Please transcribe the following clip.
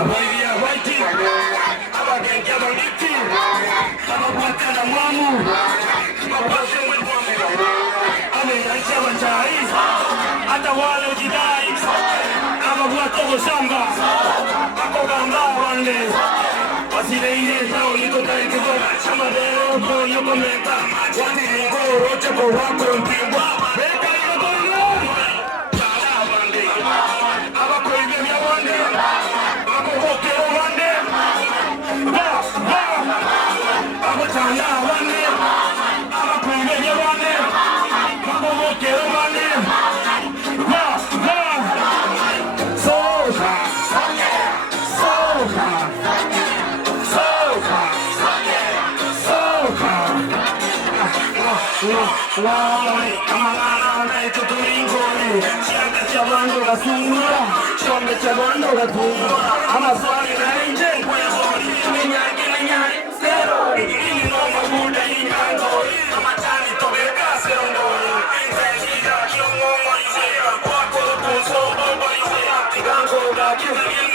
Abalia waiti, abagengia maliti, abapata na mwamu, mabase mwenye ameaisha wanjai, hata wale ujidai, ababuato gosamba, akogamba wande, wasile ile tao niko taikiko, chamadero ko yoko meka, wati niko roche ko wako mpibwa, beka iko tono, chala wande, abako ibemia wande, ako hokero wande, ako chala wande, abako ibemia wande, ako hokero wande, soja, soja, Kamalana tutulingoni Chianga chabando la sungura Chombe chabando la tungura Ama swali na nje Kwenye zoni Minyaki Zero Ini no mabuda ingango Kama tani tobeka serongoni Inzajira kiongo maizera Kwa kolo kuso Bobo izera Tigango ga kiongo